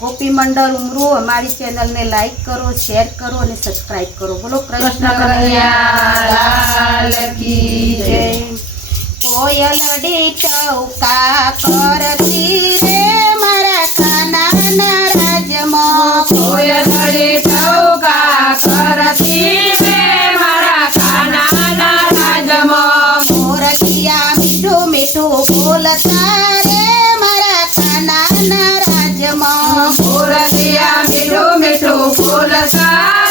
ગોપી મંડળ ઉમરો અમારી ચેનલને લાઈક કરો, શેર કરો અને સબસ્ક્રાઇબ કરો. બોલો કૃષ્ણ કનૈયા લાલ કી જય. કોયલડી ટહુકા કરતી રે મારા કાનાના રાજમાં. કોયલડી ટહુકા કરતી રે મારા કાનાના રાજમાં. મોરકિયા મીઠું મીઠું બોલતા રે મારા કાનાના રાજમાં. મોરકિયા મીઠું મીઠું બોલતા